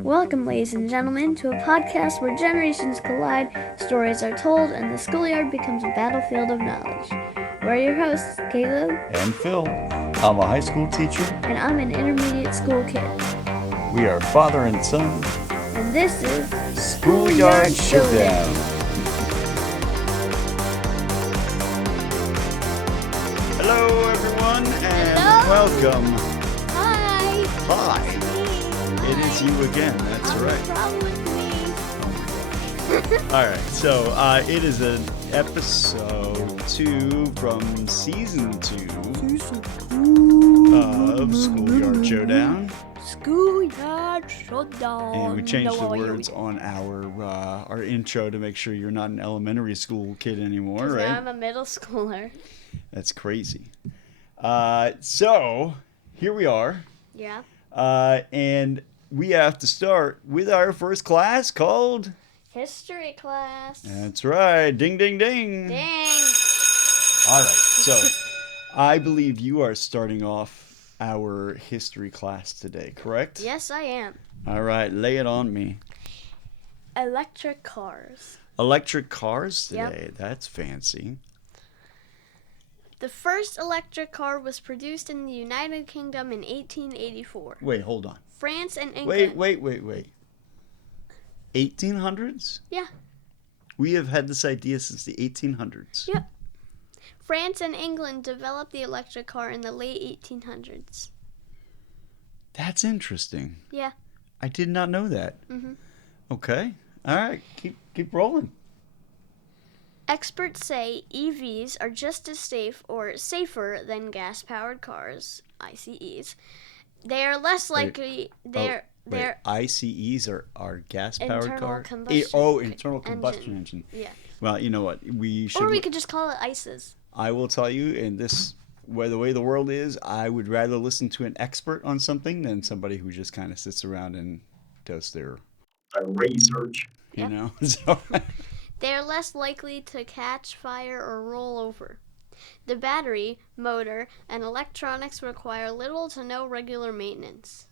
Welcome, ladies and gentlemen, to a podcast where generations collide, stories are told, and the schoolyard becomes a battlefield of knowledge. We're your hosts, Caleb and Phil. I'm a high school teacher. And I'm an intermediate school kid. We are father and son. And this is Schoolyard Showdown. Hello, everyone, and welcome. Hi. It is you again. That's right. All right. So it is an episode 2 from season 2 of Schoolyard Showdown. Schoolyard Showdown. And we changed the words on our intro to make sure you're not an elementary school kid anymore, right? Now I'm a middle schooler. That's crazy. So here we are. Yeah. And we have to start with our first class called History class. That's right. Ding, ding, ding. Ding. All right. So I believe you are starting off our history class today, correct? Yes, I am. All right. Lay it on me. Electric cars. Electric cars today. Yep. That's fancy. The first electric car was produced in the United Kingdom in 1884. Wait, hold on. France and England. Wait. 1800s? Yeah. We have had this idea since the 1800s. Yep. France and England developed the electric car in the late 1800s. That's interesting. Yeah. I did not know that. Mm-hmm. Okay. All right. Keep rolling. Experts say EVs are just as safe or safer than gas-powered cars, ICEs. They are less likely. They're ICEs are gas-powered cars. Internal combustion engine. Yeah. Well, you know what? We could just call it ICEs. I will tell you, in this the way the world is, I would rather listen to an expert on something than somebody who just kind of sits around and does their research. You know. So. They are less likely to catch fire or roll over. The battery, motor, and electronics require little to no regular maintenance.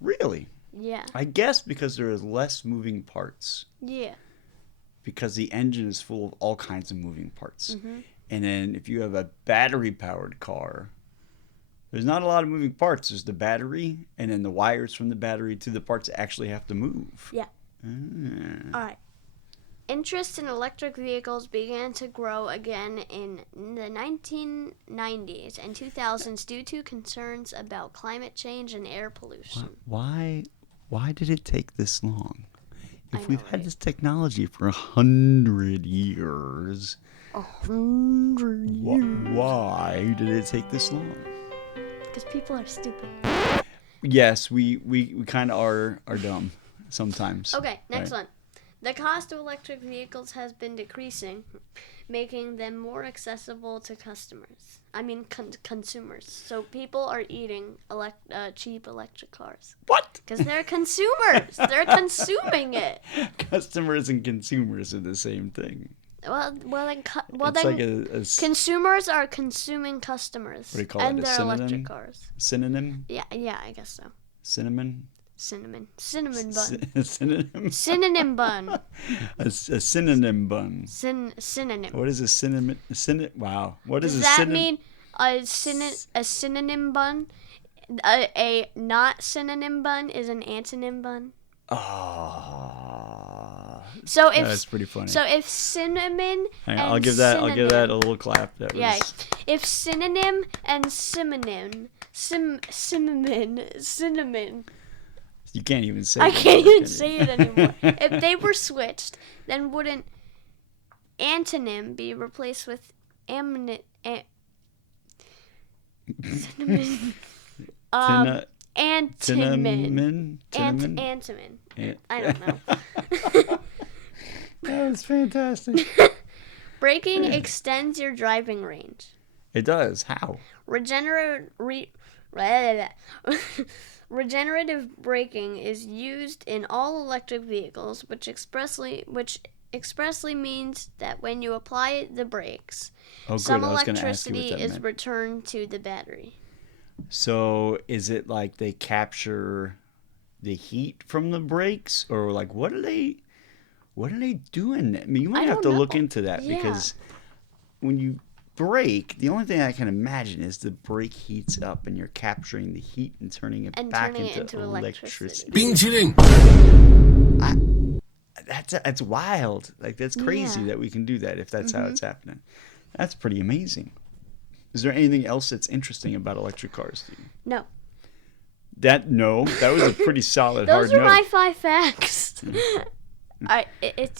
Really? Yeah. I guess because there is less moving parts. Yeah. Because the engine is full of all kinds of moving parts. Mm-hmm. And then if you have a battery-powered car, there's not a lot of moving parts. There's the battery, and then the wires from the battery to the parts that actually have to move. Yeah. All right. Interest in electric vehicles began to grow again in the 1990s and 2000s due to concerns about climate change and air pollution. Why did it take this long? If we've had this technology for 100 years, 100 years. Why did it take this long? Because people are stupid. Yes, we kind of are dumb sometimes. Okay, next one. The cost of electric vehicles has been decreasing, making them more accessible to consumers. So people are eating cheap electric cars. What? Because they're consumers. They're consuming it. Customers and consumers are the same thing. Consumers are consuming customers. What do you call and it? their electric cars. Synonym? Yeah, I guess so. Cinnamon bun. synonym. Synonym bun. A synonym bun. Synonym. What is a synonym? Wow. What is Does a that synonym? mean a synonym bun? A not synonym bun is an antonym bun. So if that's pretty funny. So if cinnamon I'll give that a little clap. If synonym and cinnamon. You can't even say it. I can't even say it anymore. If they were switched, then wouldn't antonym be replaced with cinnamon? Antonym. Antonym. I don't know. That was fantastic. Braking extends your driving range. It does. How? Regenerative braking is used in all electric vehicles, which expressly means that when you apply the brakes, some electricity is returned to the battery. So is it like they capture the heat from the brakes, or like what are they doing? I mean, you I might have don't to look know. into that Yeah. because when you brake, the only thing I can imagine is the brake heats up and you're capturing the heat and turning it And back turning it into into electricity. electricity. 빙치링! I, that's wild. Like that's crazy Yeah. that we can do that if that's how it's happening. That's pretty amazing. Is there anything else that's interesting about electric cars to you? No. That was a pretty solid Those hard are no. my 5 facts.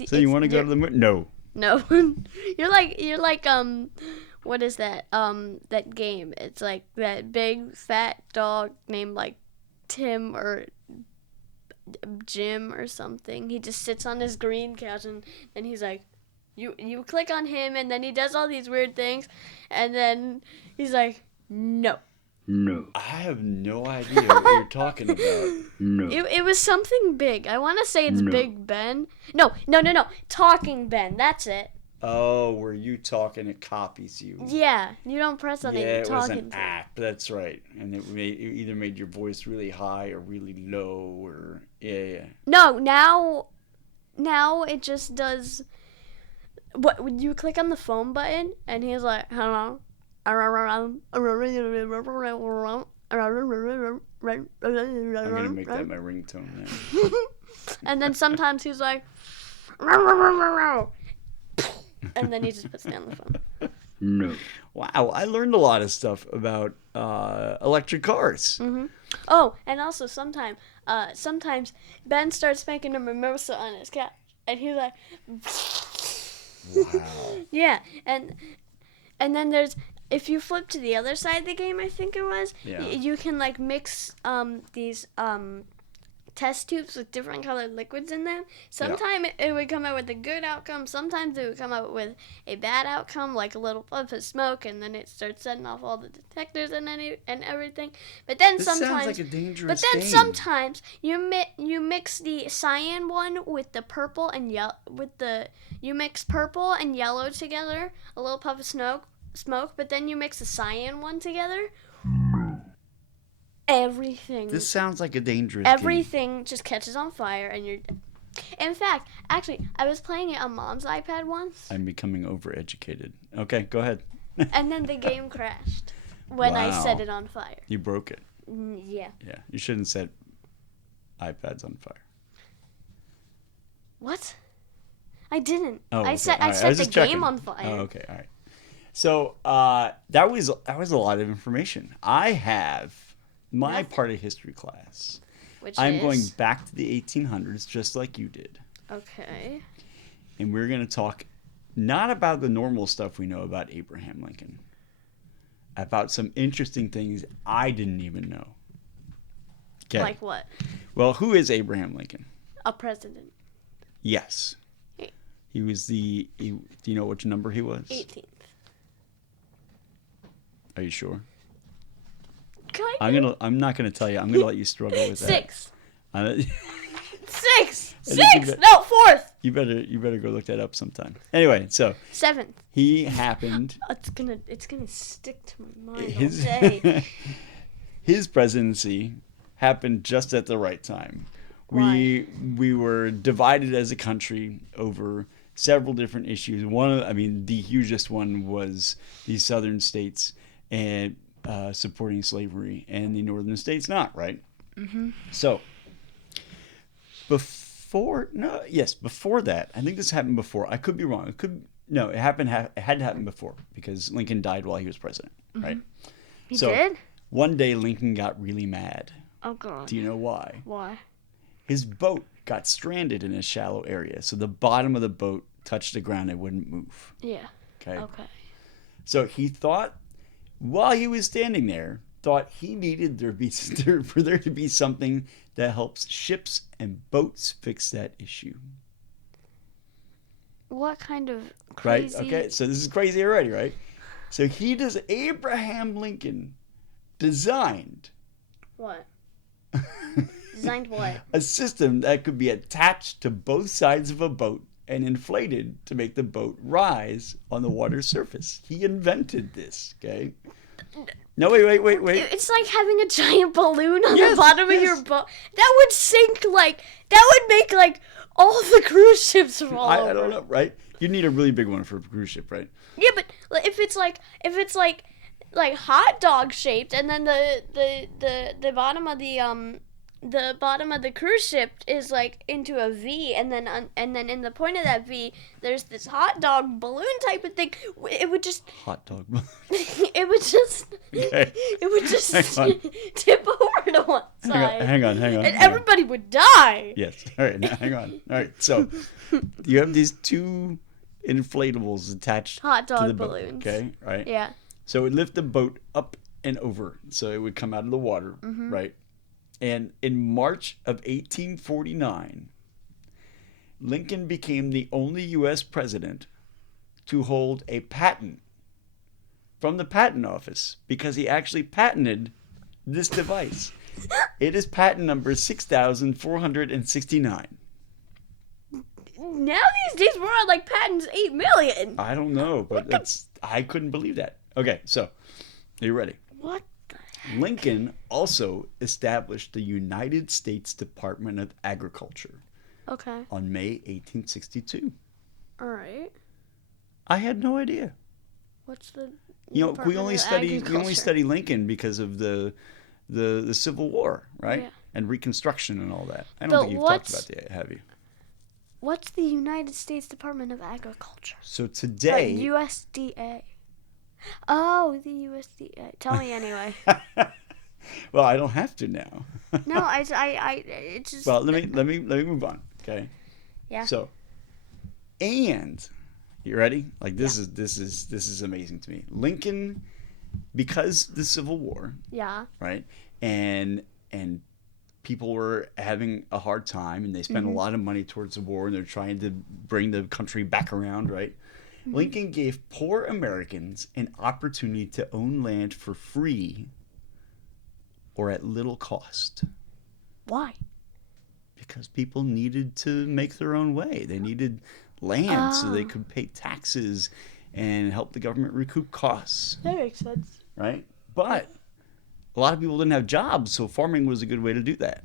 So you want to go to the moon? No. No. you're like what is that? That game. It's like that big fat dog named like Tim or Jim or something. He just sits on his green couch and he's like you click on him and then he does all these weird things and then he's like no. No. I have no idea what you're talking about. No. It was something big. I want to say it's No. Big Ben. No. Talking Ben. That's it. Oh, were you talking? It copies you. Yeah, you don't press on Yeah, it. You're it was talking an to. app. That's right, and it either made your voice really high or really low, or yeah. No, now it just does. What when you click on the phone button and he's like, hello. I'm gonna make that my ringtone now. And then sometimes he's like, and then he just puts down the phone. No. Wow, I learned a lot of stuff about electric cars. Oh, and also sometimes Ben starts making a mimosa on his couch, and he's like, Wow. yeah, and then there's if you flip to the other side of the game, I think it was, Yeah. you can like mix these test tubes with different colored liquids in them. Sometimes it would come out with a good outcome. Sometimes it would come out with a bad outcome, like a little puff of smoke, and then it starts setting off all the detectors and everything. But then This sometimes, sounds like a dangerous but then game. sometimes you mix the cyan one with the purple and yellow you mix purple and yellow together, a little puff of smoke. But then you mix the cyan one together. Everything. This sounds like a dangerous game. Everything just catches on fire and you're. In fact, actually, I was playing it on Mom's iPad once, I'm becoming overeducated. Okay, go ahead. and then the game crashed when I set Wow. it on fire. You broke it. Yeah. Yeah, you shouldn't set iPads on fire. What? I didn't. Oh, okay. I set All right. the was just game checking. on fire. Oh, okay, all right. So that was a lot of information. I have my Nothing. part of history class. Which I'm is going back to the 1800s, just like you did, okay. and we're going to talk not about the normal stuff we know about Abraham Lincoln, about some interesting things I didn't even know. Okay. Like what? Well, who is Abraham Lincoln? A president. Yes. He was do you know which number he was? 18th. Are you sure? Kind I'm not gonna tell you. I'm gonna let you struggle with that. 6. I- Six. I didn't think 6. that- No, 4th. you better go look that up sometime. Anyway, so 7th. he happened. It's gonna stick to my mind His all day. his presidency happened just at the right time. We were divided as a country over several different issues. The hugest one was the southern states and supporting slavery, and the northern states not. Right. Mm-hmm. So before that, I think this happened before. I could be wrong. It happened. It had to happen before because Lincoln died while he was president. Right. He So did? one day Lincoln got really mad. Oh god. Do you know why? Why? His boat got stranded in a shallow area, so the bottom of the boat touched the ground and wouldn't move. Yeah. Okay. Okay. So he thought, while he was standing there, he needed for there to be something that helps ships and boats fix that issue. What kind of Right? crazy? Okay. So this is crazy already, right? So Abraham Lincoln designed What? Designed what? a system that could be attached to both sides of a boat and inflated to make the boat rise on the water surface. He invented this, okay? No, wait. It's like having a giant balloon on the Yes, bottom of yes. your boat. That would sink that would make all the cruise ships fall over. I don't know, right? You need a really big one for a cruise ship, right? Yeah, but if it's like hot dog shaped, and then the bottom of the bottom of the cruise ship is into a V, and then in the point of that V, there's this hot dog balloon type of thing. It would just Hot dog. it would just Okay. it would just Hang on. tip over to one side. Hang on. And hang on. everybody would die. Yes. All right. Now, hang on. All right. So you have these two inflatables attached Hot to dog the boat. balloons. Okay. Right. Yeah. So it would lift the boat up and over, so it would come out of the water. Mm-hmm. Right. And in March of 1849, Lincoln became the only U.S. president to hold a patent from the patent office because he actually patented this device. It is patent number 6,469. Now these days we're on patents 8 million. I don't know, but I couldn't believe that. Okay, so are you ready? What? Lincoln also established the United States Department of Agriculture Okay. on May 1862. All right. I had no idea. What's the? We Department only of study Agriculture? Lincoln because of the Civil War, right? Yeah. And Reconstruction and all that. I don't But think you've talked what's- about that, have you? What's the United States Department of Agriculture? So today, USDA. Oh, the USDA. Tell me anyway. well, I don't have to now. No, it's just. Well, let me move on. Okay. Yeah. So, and you ready? This is amazing to me. Lincoln, because the Civil War, Yeah. right? And people were having a hard time, and they spent a lot of money towards the war, and they're trying to bring the country back around, right? Lincoln gave poor Americans an opportunity to own land for free or at little cost. Why? Because people needed to make their own way. They needed land so they could pay taxes and help the government recoup costs, That makes sense. right? But a lot of people didn't have jobs, so farming was a good way to do that,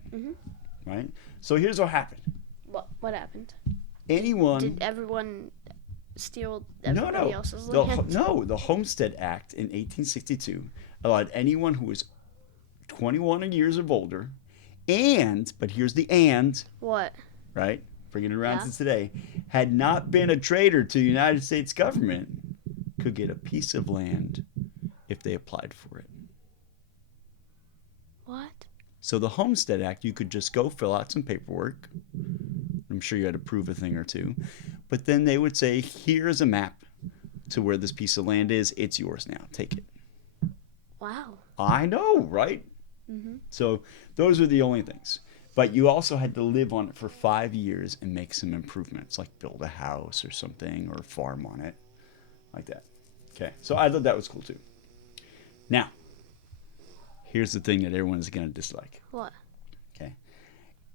right? So here's what happened. What happened? Anyone... Did everyone steal No, everybody else's land? the Homestead Act in 1862 allowed anyone who was 21 years of older but here's the and, What? right? Bringing it around Yeah. to today, had not been a traitor to the United States government, could get a piece of land if they applied for it. What? So the Homestead Act, you could just go fill out some paperwork. I'm sure you had to prove a thing or two. But then they would say, here's a map to where this piece of land is. It's yours now. Take it. Wow. I know, right? So those are the only things. But you also had to live on it for 5 years and make some improvements, like build a house or something, or farm on it, like that. Okay, so I thought that was cool too. Now, here's the thing that everyone's going to dislike. What? Okay,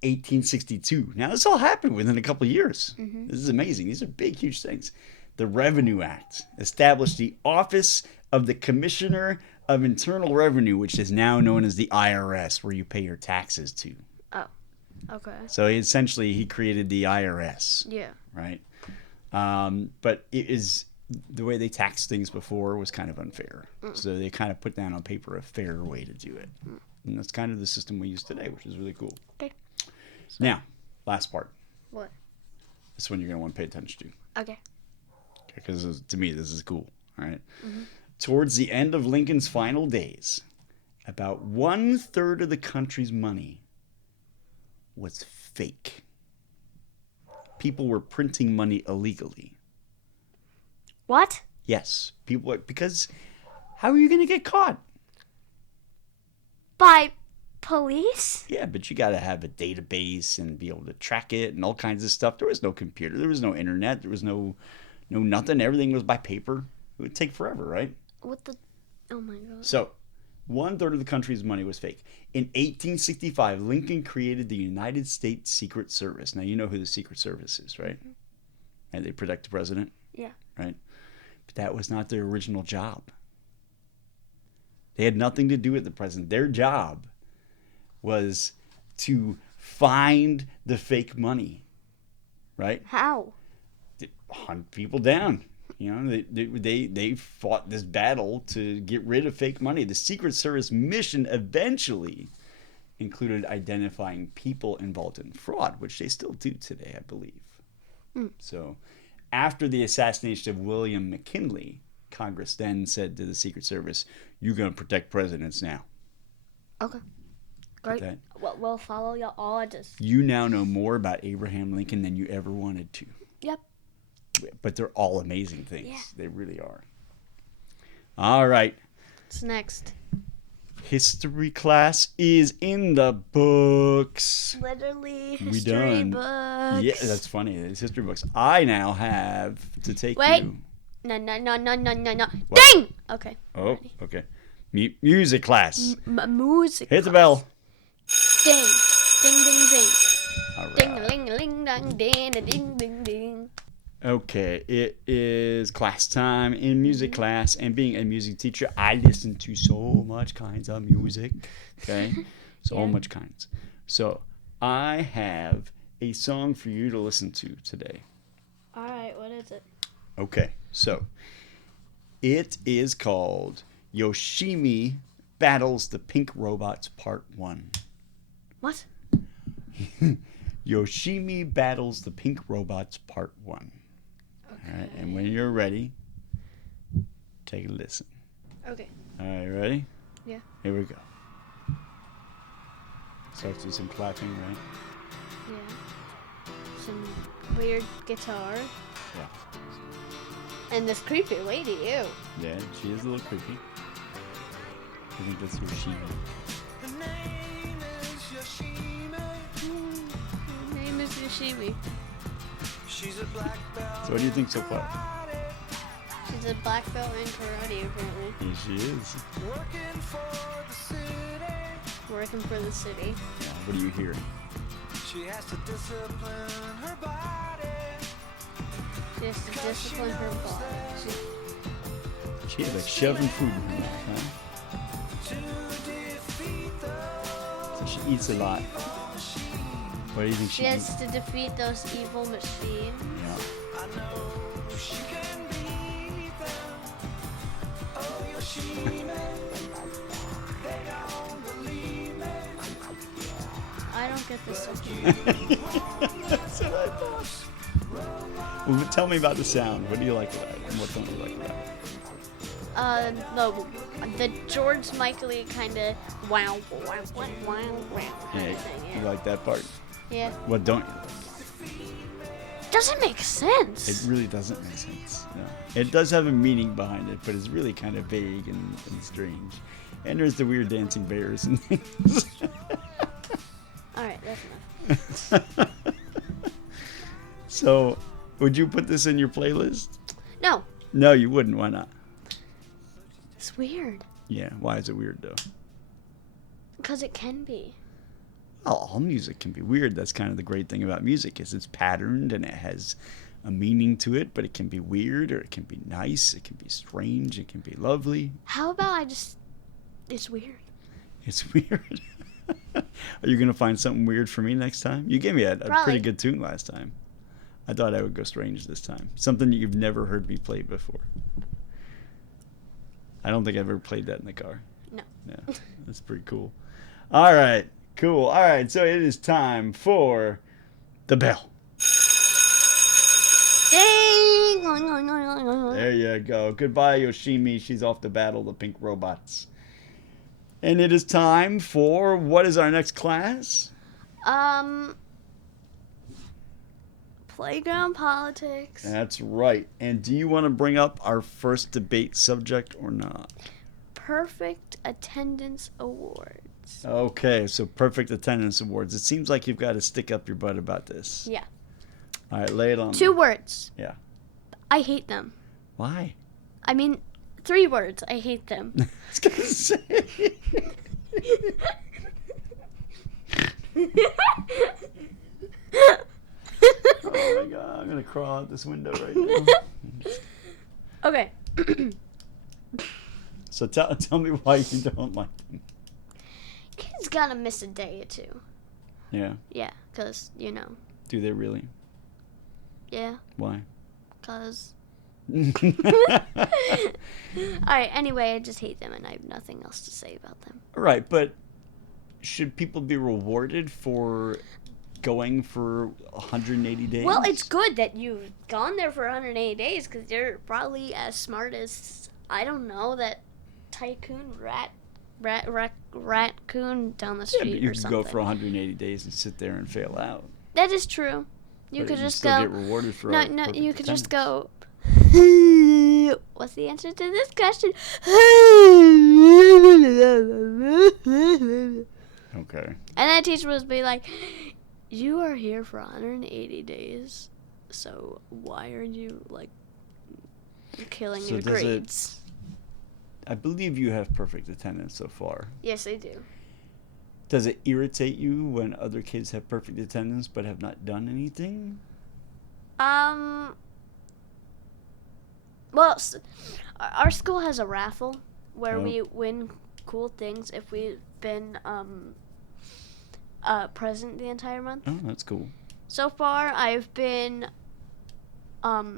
1862. Now, this all happened within a couple of years. This is amazing. These are big, huge things. The Revenue Act established the Office of the Commissioner of Internal Revenue, which is now known as the IRS, where you pay your taxes to. Oh. Okay. So he created the IRS, Yeah. right? But it is the way they taxed things before was kind of unfair. So they kind of put down on paper a fair way to do it. And that's kind of the system we use today, which is really cool. Okay. Now, last part. What? This one you're going to want to pay attention to. Okay. Because to me, this is cool. All right. Towards the end of Lincoln's final days, about 1/3 of the country's money was fake. People were printing money illegally. What? Yes, because how are you going to get caught? By police? Yeah, but you got to have a database and be able to track it and all kinds of stuff. There was no computer, there was no internet, there was no nothing. Everything was by paper. It would take forever, right? What the? Oh my god. So, 1/3 of the country's money was fake. In 1865, Lincoln created the United States Secret Service. Now, you know who the Secret Service is, right? And they protect the president, Yeah. right? But that was not their original job. They had nothing to do with the president. Their job was to find the fake money, right? How? Hunt people down. They fought this battle to get rid of fake money. The Secret Service mission eventually included identifying people involved in fraud, which they still do today, I believe. So after the assassination of William McKinley, Congress then said to the Secret Service, "You're going to protect presidents now." Okay. Great. Well, we'll follow your orders. You now know more about Abraham Lincoln than you ever wanted to. Yep. But they're all amazing things. Yeah. They really are. All right. What's next? History class is in the books. Literally We history done. books. Yeah, that's funny. It's history books. I now have to take Wait. you. No. What? Ding! Okay. Oh, okay. Music class. Music. Hit the bell. Ding. Ding, ding, ding. All right. Ding, ling, ling, dong, ding, ding, ding, ding. Okay, it is class time in music class, and being a music teacher, I listen to so much kinds of music. Okay, so much kinds. So I have a song for you to listen to today. All right, what is it? Okay, so it is called Yoshimi Battles the Pink Robots Part 1. What? Yoshimi Battles the Pink Robots Part 1. All right, and when you're ready, take a listen. Okay. All right, ready? Yeah. Here we go. Starts with some clapping, right? Yeah. Some weird guitar. Yeah. And this creepy lady, ew. Yeah, she is a little creepy. I think that's Yoshimi. Her name is Yoshimi. She's a black belt. So what do you think so far? She's a black belt in karate, apparently. Yeah, she is. Working for the city. Working for the city. Yeah, what are you hearing? She has to discipline her body. She has to discipline her body. She is like shoving food in her mouth, huh? To defeat the So she eats a lot. What do you think She she eats? has to defeat those evil machines. Yeah. I know she can beat them. Oh, Yoshimi, they don't believe me. I don't get this stuff. That's what I thought. Well, tell me about the sound. What do you like about it, and what don't you like about it? The George Michael-y kind of wow, wow, wow, wow, wow kind of thing. You Yeah. like that part? Yeah. What don't you like? Doesn't make sense. It really doesn't make sense. No. It does have a meaning behind it, but it's really kind of vague and strange. And there's the weird dancing bears and things. All right, that's enough. So, would you put this in your playlist? No, No, you wouldn't. Why not? it's weird. Yeah, why is it weird though? Because it can be. Well, all music can be weird. That's kind of the great thing about music is it's patterned and it has a meaning to it, but it can be weird or it can be nice, it can be strange, it can be lovely. How about it's weird. It's weird. Are you going to find something weird for me next time? You gave me a Probably. pretty good tune last time. I thought I would go strange this time. Something that you've never heard me play before. I don't think I've ever played that in the car. No. Yeah, that's pretty cool. All right, cool. All right, so it is time for the bell. Ding! There you go. Goodbye, Yoshimi. She's off to battle the pink robots. And it is time for, what is our next class? Playground politics. That's right. And do you want to bring up our first debate subject or not? Perfect attendance awards. Okay, so perfect attendance awards. It seems like you've got to stick up your butt about this. Yeah. All right, lay it on. 2 me. words. Yeah. I hate them. Why? I mean, 3 words. I hate them. I was going to say. Oh my God, I'm going to crawl out this window right now. Okay. So So tell me why you don't like them. Kids gotta miss a day or two. Yeah. Yeah, because, Do they really? yeah, Why? because... Alright, anyway, I just hate them and I have nothing else to say about them. Right, but should people be rewarded for going for 180 days? Well, it's good that you've gone there for 180 days because you're probably as smart as, I don't know, that tycoon raccoon down the Yeah, street but you or could something. go for 180 days and sit there and fail out. That is true. You But could you just still go. get rewarded for No, a perfect you could just attendance. go. What's the answer to this question? Okay. And then the teacher would be like, "You are here for 180 days, so why are you killing So your does it- grades?" I believe you have perfect attendance so far. Yes, I do. Does it irritate you when other kids have perfect attendance but have not done anything? Well, our school has a raffle where Oh. we win cool things if we've been present the entire month. Oh, that's cool. So far, I've been at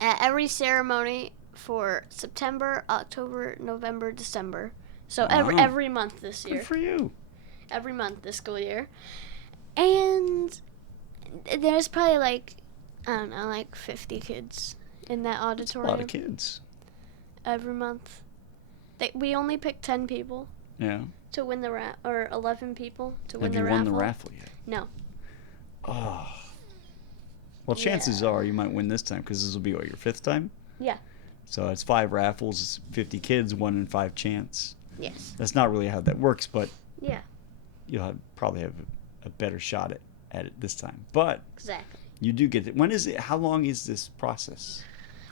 every ceremony for September, October, November, December. So Wow. every month this year. Good for you. Every month this school year. And there's probably I don't know, 50 kids in that A auditorium. lot of kids. Every month. We only pick 10 people Yeah. to win the or 11 people to win Have the you raffle. won the raffle yet? No. Oh. Well, chances are you might win this time because this will be your 5th time? Yeah. So it's 5 raffles, 50 kids, 1 in 5 chance. Yes. That's not really how that works, but Yeah. you'll probably have a better shot at it this time. But Exactly. you do get it. When is it? How long is this process?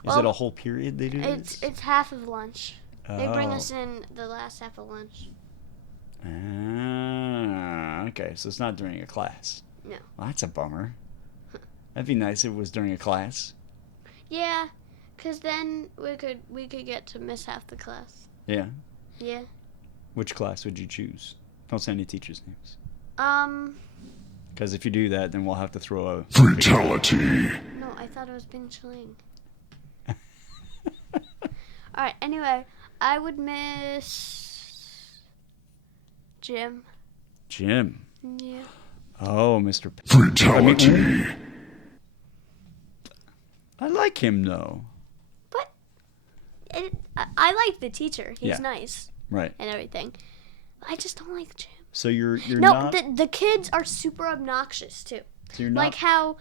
Is Well, it a whole period they do this? It's half of lunch. They bring Oh. us in the last half of lunch. Ah, okay, so it's not during a class. No. Well, that's a bummer. That'd be nice if it was during a class. Yeah, cause then we could get to miss half the class. Yeah. Yeah. Which class would you choose? Don't say any teachers' names. No, Because if you do that, then we'll have to throw a... I thought it was Bing Chling. All right. Anyway, I would miss Jim. Jim. Yeah. Oh, Mr. Fatality. I like him, though. But I like the teacher. He's Yeah. nice Right. and everything. I just don't like Jim. So you're No, not... the kids are super obnoxious too. So you're not... Like how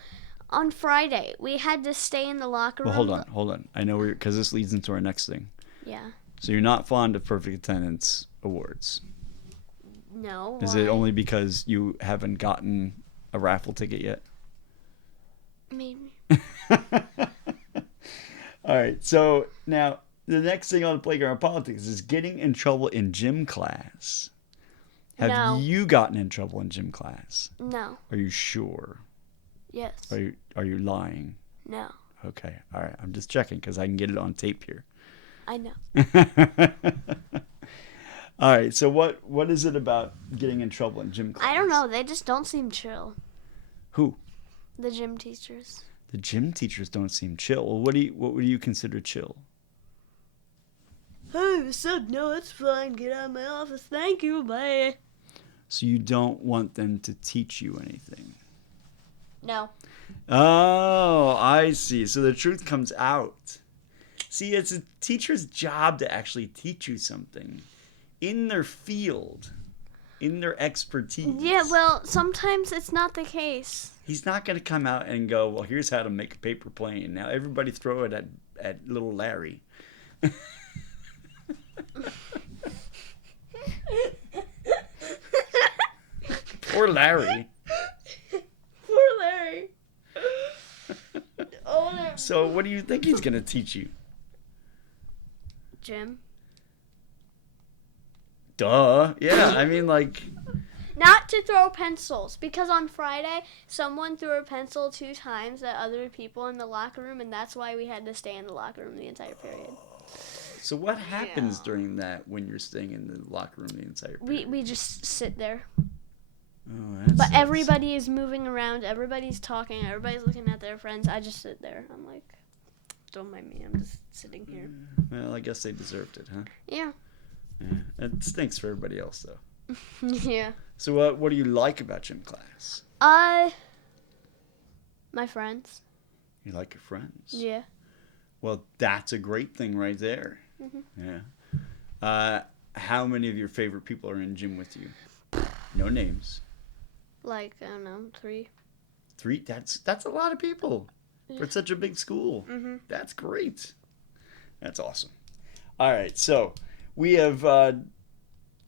on Friday we had to stay in the locker room. Well, hold on. I know we're... Because this leads into our next thing. Yeah. So you're not fond of perfect attendance awards. No. Is why? it only because you haven't gotten a raffle ticket yet? Maybe. All right. So now the next thing on the playground of politics is getting in trouble in gym class. Have No. you gotten in trouble in gym class? No. Are you sure? Yes. Are you lying? No. Okay. All right. I'm just checking because I can get it on tape here. I know. All right. So what is it about getting in trouble in gym class? I don't know. They just don't seem chill. Who? The gym teachers. The gym teachers don't seem chill. Well, what would you consider chill? Hey, what's up? No, it's fine. Get out of my office. Thank you. Bye. So you don't want them to teach you anything. No. Oh, I see. So the truth comes out. See, it's a teacher's job to actually teach you something in their field, in their expertise. Yeah, well, sometimes it's not the case. He's not going to come out and go, well, here's how to make a paper plane. Now everybody throw it at little Larry. Poor Larry. Poor Larry. Oh, no. So what do you think he's going to teach you? Jim. Duh. Yeah, I mean, like... Not to throw pencils, because on Friday, someone threw a pencil 2 times at other people in the locker room, and that's why we had to stay in the locker room the entire period. So what happens Yeah. during that when you're staying in the locker room the entire period? We just sit there. Oh, that But sucks. everybody is moving around. Everybody's talking. Everybody's looking at their friends. I just sit there. I'm like, don't mind me. I'm just sitting here. Well, I guess they deserved it, huh? Yeah. Yeah. It stinks for everybody else, though. Yeah. So what do you like about gym class? My friends. You like your friends? Yeah. Well, that's a great thing right there. Yeah. How many of your favorite people are in gym with you? No names. Like, I don't know, 3. 3? That's a lot of people for such a big school. Mm-hmm. That's great. That's awesome. All right, so we have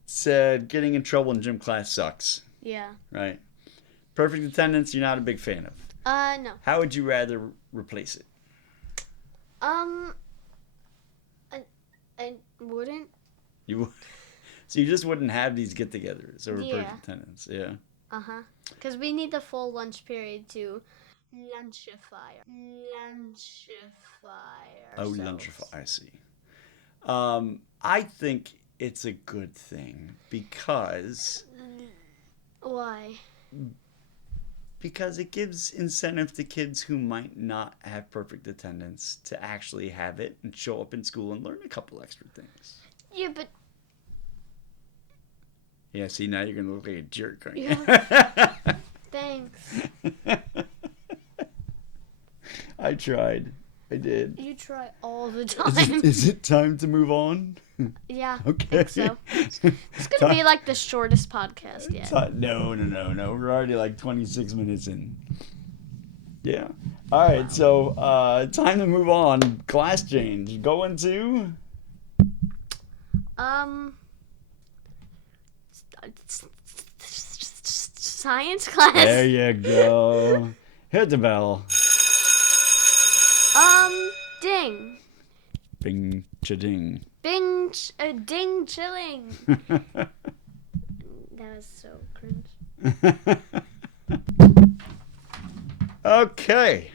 said getting in trouble in gym class sucks, Yeah. right? Perfect attendance, you're not a big fan of. No. How would you rather replace it? I wouldn't. So you just wouldn't have these get-togethers over Yeah. perfect attendance, yeah. Because we need the full lunch period to lunchify Oh, ourselves. lunchify, I see. I think it's a good thing because Why? it gives incentive to kids who might not have perfect attendance to actually have it and show up in school and learn a couple extra things. Yeah, but Yeah, see, now you're going to look like a jerk, aren't you? Yeah. Thanks. I tried. I did. You try all the time. Is it time to move on? Yeah. Okay. I think so. It's gonna be like the shortest podcast yet. No. We're already like 26 minutes in. Yeah. All right, so time to move on. Class change. Going to? Science class. There you go. Hit the bell. Ding. Bing, cha-ding. Bing, ding, chilling. That was so cringe. Okay.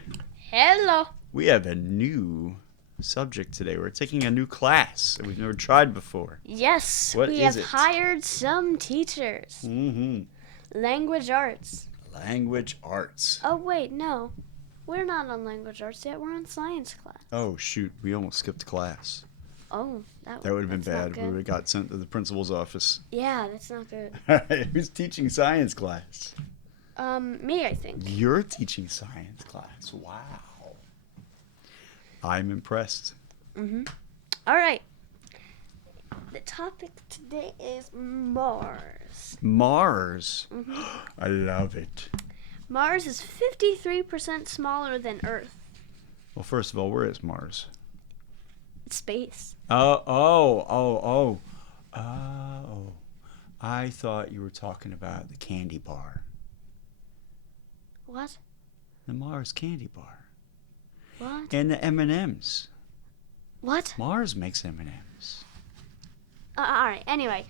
Hello. We have a new subject today. We're taking a new class that we've never tried before. Yes, What we is have it? hired some teachers. Mm-hmm. Language arts. Language arts. Oh, wait, no. We're not on language arts yet. We're on science class. Oh, shoot. We almost skipped class. Oh, That would have been that's not bad. We would have good. got sent to the principal's office. Yeah, that's not good. All right. Who's teaching science class? Me, I think. You're teaching science class. Wow. I'm impressed. All right. The topic today is Mars. Mars. I love it. Mars is 53% smaller than Earth. Well, first of all, where is Mars? It's space. Oh. I thought you were talking about the candy bar. What? The Mars candy bar. What? And the M&Ms. What? Mars makes M&Ms. All right. Anyway,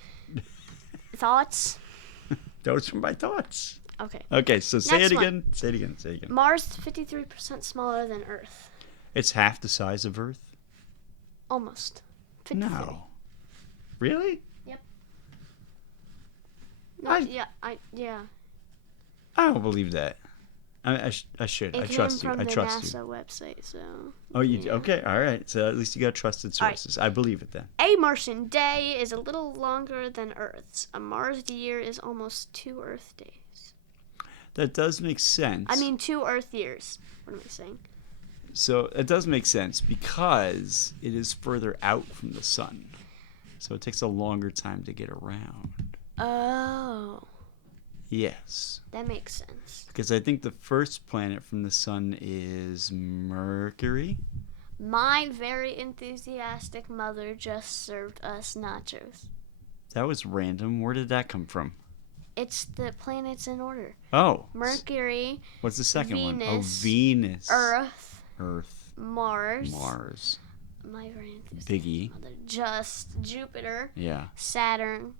thoughts? Those were my thoughts. Okay. Okay, so say Next it one. again. Say it again. Say it again. Mars is 53% smaller than Earth. It's half the size of Earth? Almost. 53. No. Really? No, I- yeah. I don't believe that. I should. It I came trust you. from I the trust NASA you. website, so. Oh, you yeah. okay? All right. So at least you got trusted All right. sources. I believe it then. A Martian day is a little longer than Earth's. A Mars year is almost 2 Earth days. That does make sense. I mean, 2 Earth years. What am I saying? So it does make sense because it is further out from the sun. So it takes a longer time to get around. Oh, Yes. that makes sense. Because I think the first planet from the sun is Mercury. My very enthusiastic mother just served us nachos. That was random. Where did that come from? It's the planets in order. Oh. Mercury, What's the second one? Oh, Venus, Venus. Earth, Earth. Mars. Mars. My very enthusiastic Biggie. mother. Just Jupiter, Yeah. Saturn,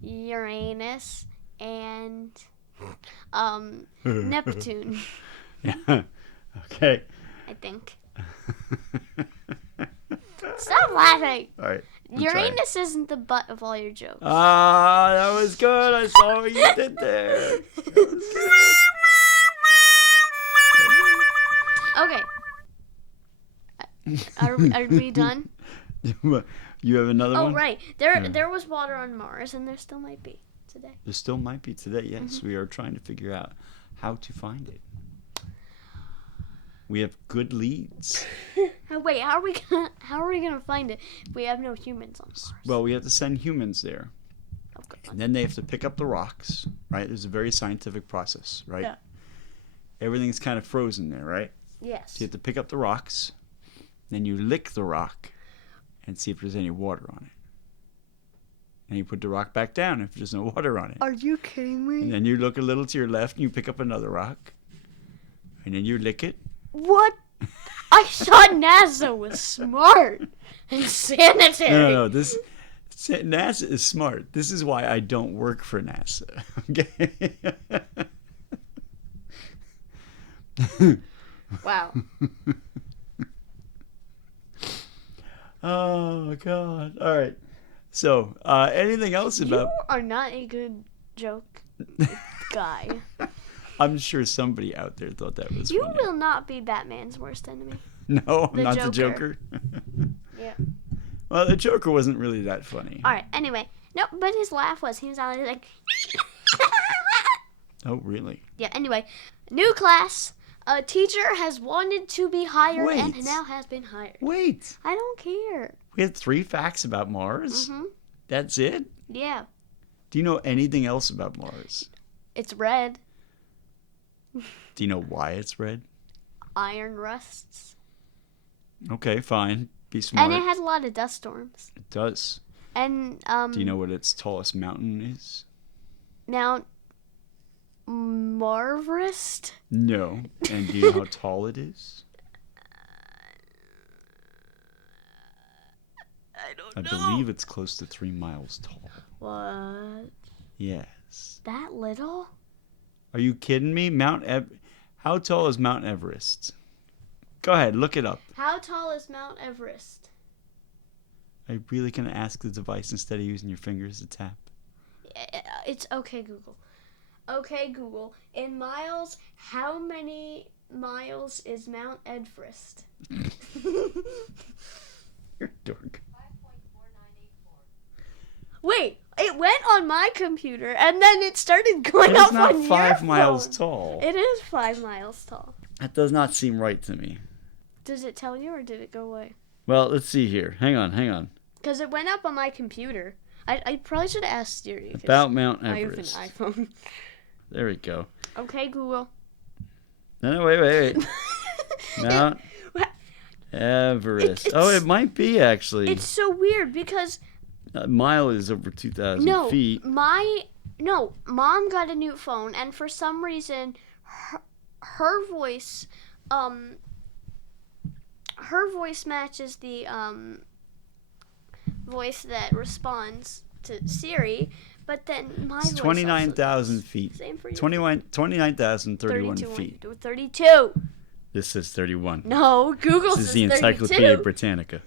Uranus, and Neptune, Yeah. Okay. I think. Stop laughing. All right. I'm Uranus isn't the butt of all your jokes. Ah, that was good. I saw what you did there. That was Okay. Are we done? good. You have another one? Oh, right. There was water on Mars, and there still might be today. There still might be today, yes. We are trying to figure out how to find it. We have good leads. Wait, how are we gonna find it if we have no humans on Mars? Well, we have to send humans there. Okay. And then they have to pick up the rocks, right? There's a very scientific process, right? Yeah. Everything's kind of frozen there, right? Yes. So you have to pick up the rocks, then you lick the rock and see if there's any water on it. And you put the rock back down if there's no water on it. Are you kidding me? And then you look a little to your left and you pick up another rock. And then you lick it. What? I thought NASA was smart and sanitary. No. NASA is smart. This is why I don't work for NASA. Okay? Wow. Oh, God. All right. So, anything else about... You are not a good joke guy. I'm sure somebody out there thought that was You funny. will not be Batman's worst enemy. No, I'm The not the Joker. Joker. Yeah. Well, the Joker wasn't really that funny. All right. Anyway, no, but his laugh was. He was always like. Oh, really? Yeah. Anyway, new class. A teacher has wanted to be hired Wait. and now has been hired. Wait. I don't care. We had 3 facts about Mars? Mhm. That's it? Yeah. Do you know anything else about Mars? It's red. Do you know why it's red? Iron rusts. Okay, fine. Be smart. And it has a lot of dust storms. It does. And Do you know what its tallest mountain is? Mount Marverest? No. And do you know how tall it is? I don't I believe it's close to 3 miles tall. What? Yes. That little? Are you kidding me? How tall is Mount Everest? Go ahead, look it up. How tall is Mount Everest? Are you really going to ask the device instead of using your fingers to tap? It's okay, Google. Okay, Google. In miles, how many miles is Mount Everest? You're a dork. Wait, it went on my computer and then it started going It's up not on 5 your miles phone. tall. It is 5 miles tall. That does not seem right to me. Does it tell you or did it go away? Well, let's see here. Hang on. Because it went up on my computer. I probably should have asked Siri. 'cause About Mount I have an Everest. iPhone. There we go. Okay, Google. No, wait. Mount Everest. It might be actually. It's so weird because A mile is over 2,000 feet. Mom got a new phone and for some reason her voice matches the voice that responds to Siri, but then my It's voice 29,000 feet. Same for you. 29,031 feet. 32. This says 31. No, Google This is says the Encyclopedia 32. Britannica.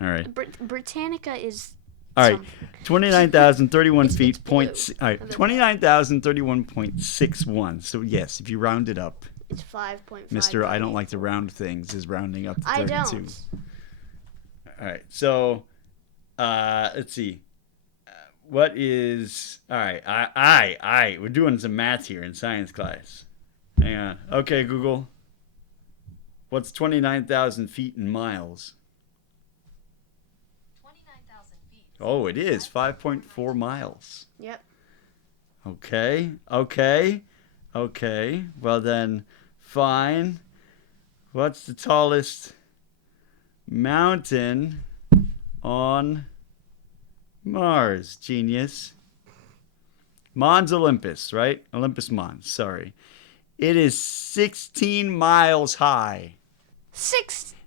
All right. Britannica is All right. something. 29,031 It's feet. blue. All right. 29,031.61. So, yes, if you round it up, It's 5.5. Mr. I don't like to round things is rounding up to 32. I don't. All right. So, let's see. What is... All right. We're doing some math here in science class. Hang on. Okay, Google. What's 29,000 feet in miles? 29,000 feet. Oh, it is 5.4 miles. Yep. Okay. Well then, fine. What's the tallest mountain on Mars? Genius. Mons Olympus, right? Olympus Mons, sorry. It is 16 miles high.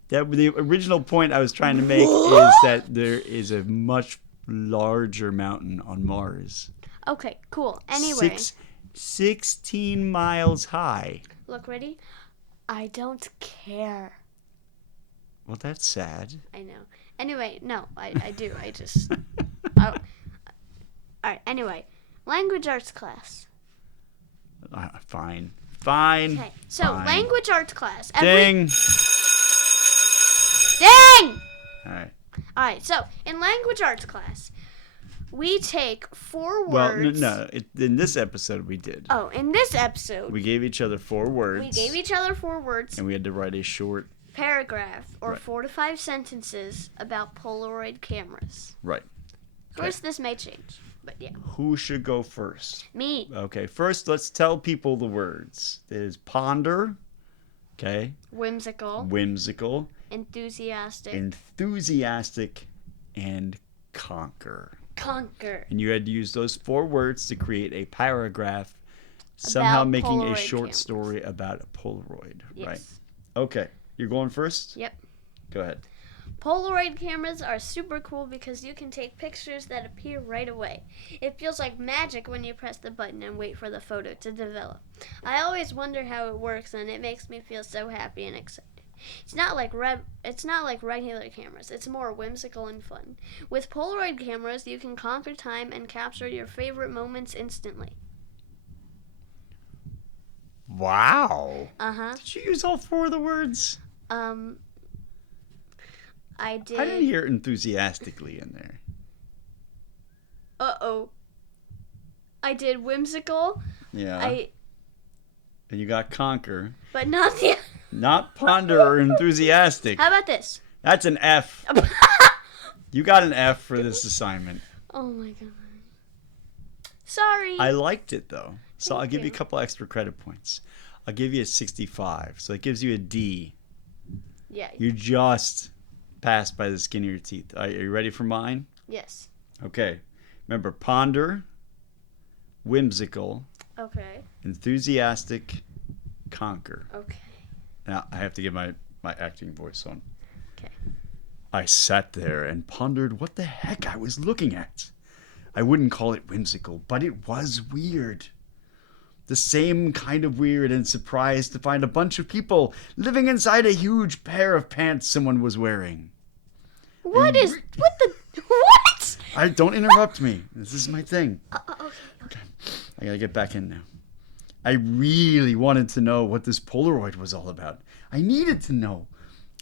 The original point I was trying to make is that there is a much larger mountain on Mars. Okay, cool. Anyway. 16 miles high. Look, ready? I don't care. Well, that's sad. I know. Anyway, no, I do. All right. Anyway, language arts class. Fine. Okay. So Fine. language arts class. Ding. Dang. All right. All right. So in language arts class, we take 4 Well, words. no. In this episode, we did. Oh, in this episode, We gave each other 4 words. we gave each other 4 words, And we had to write a short. paragraph, or Right. 4 to 5 sentences about Polaroid cameras. Right. Of course, this may change, but yeah. Who should go first? Me. Okay. First, let's tell people the words. There's ponder. Okay. Whimsical. Whimsical. Enthusiastic. Enthusiastic. And conquer. Conquer. And you had to use those 4 words to create a paragraph, somehow About making a Polaroid short cameras. story about a Polaroid. Yes. Right. Okay. You're going first? Yep. Go ahead. Polaroid cameras are super cool because you can take pictures that appear right away. It feels like magic when you press the button and wait for the photo to develop. I always wonder how it works, and it makes me feel so happy and excited. It's not like regular cameras. It's more whimsical and fun. With Polaroid cameras, you can conquer time and capture your favorite moments instantly. Wow. Uh-huh. Did you use all 4 of the words? I did. I didn't hear enthusiastically in there. Uh-oh. I did whimsical. Yeah. And you got conquer. But not the... Not ponder or enthusiastic. How about this? That's an F. You got an F for this assignment. Oh my god. Sorry. I liked it though. So I'll Thank give you a you. couple extra credit points. I'll give you a 65. So it gives you a D. Yeah. You just passed by the skin of your teeth. Are you ready for mine? Yes. Okay. Remember, ponder, whimsical, Okay. enthusiastic, conquer. Okay. Now, I have to get my acting voice on. Okay. I sat there and pondered what the heck I was looking at. I wouldn't call it whimsical, but it was weird. The same kind of weird and surprised to find a bunch of people living inside a huge pair of pants someone was wearing. What? Don't interrupt me. This is my thing. Okay. I gotta get back in now. I really wanted to know what this Polaroid was all about. I needed to know.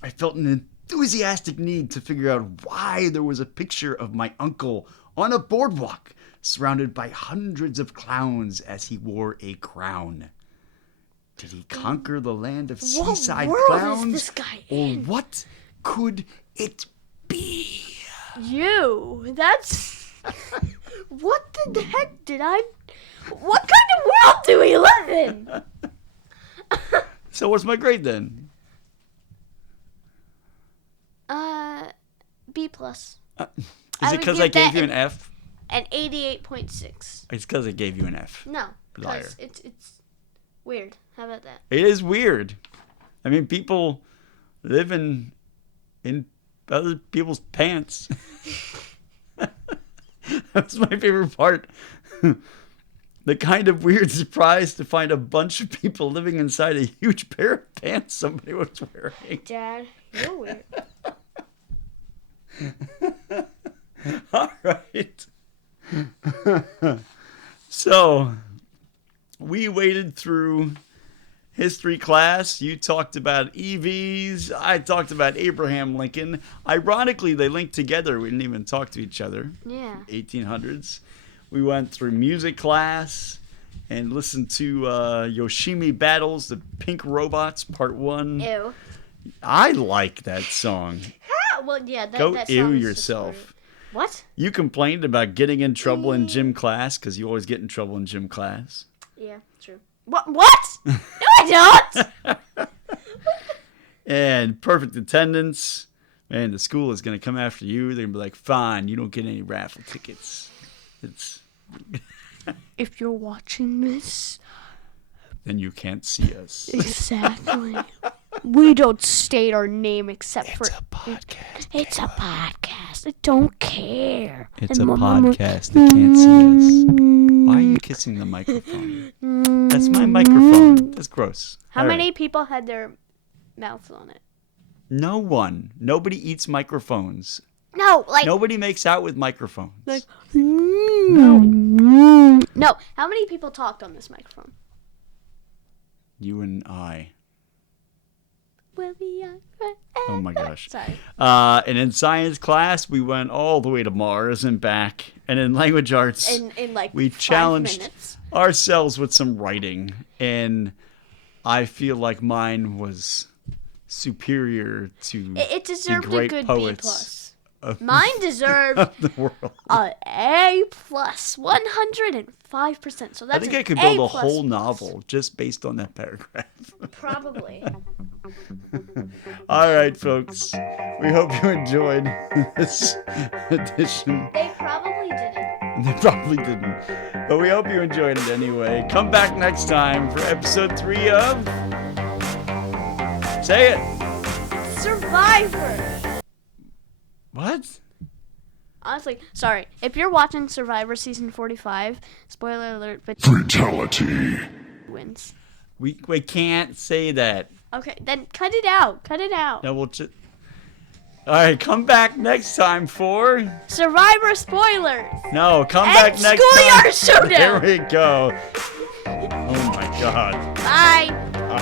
I felt an enthusiastic need to figure out why there was a picture of my uncle on a boardwalk surrounded by hundreds of clowns as he wore a crown. Did he conquer the land of seaside world clowns? is this guy or in? what could it be? That's... What the heck did I... What kind of world do we live in? So what's my grade then? B plus. Is I it would because I give gave that you an F? An 88.6. It's because I gave you an F. No. Liar. Because it's weird. How about that? It is weird. I mean, people live in other people's pants. That's my favorite part. The kind of weird surprise to find a bunch of people living inside a huge pair of pants somebody was wearing. Dad, you're weird. All right. So, we waded through history class. You talked about EVs. I talked about Abraham Lincoln. Ironically, they linked together. We didn't even talk to each other. Yeah. 1800s. We went through music class and listened to Yoshimi Battles, the Pink Robots, Part 1. Ew. I like that song. Well, yeah, Go that ew song is just yourself. weird. What? You complained about getting in trouble in gym class because you always get in trouble in gym class. Yeah, true. What? No, I don't! And perfect attendance. Man, the school is going to come after you. They're going to be like, fine, you don't get any raffle tickets. It's If you're watching this... then you can't see us. Exactly. We don't state our name except for... It's a podcast. It's a podcast. I don't care. It's a podcast. They can't see us. Why are you kissing the microphone? That's my microphone. That's gross. How All many right. people had their mouths on it? No one. Nobody eats microphones. No, like Nobody makes out with microphones. like no. How many people talked on this microphone? You and I. We'll be young forever. Oh my gosh. Sorry. And in science class, we went all the way to Mars and back. And in language arts, In like we 5 challenged minutes. ourselves with some writing. And I feel like mine was superior to It the deserved a great good poets B+. of, Mine deserved of the world. a A+, 105%. So that's I think I could an build A++. a whole novel just based on that paragraph. Probably. All right, folks. We hope you enjoyed this edition. They probably didn't. They probably didn't. But we hope you enjoyed it anyway. Come back next time for episode 3 of... Say it. Survivor. What? Honestly, sorry. If you're watching Survivor season 45, spoiler alert, but Fatality. wins. We can't say that. Okay, then cut it out. Cut it out. No, we'll just... All right, come back next time for... Survivor spoilers. No, come And back next Schoolyard time. There Showdown. we go. Oh my God. Bye. Bye.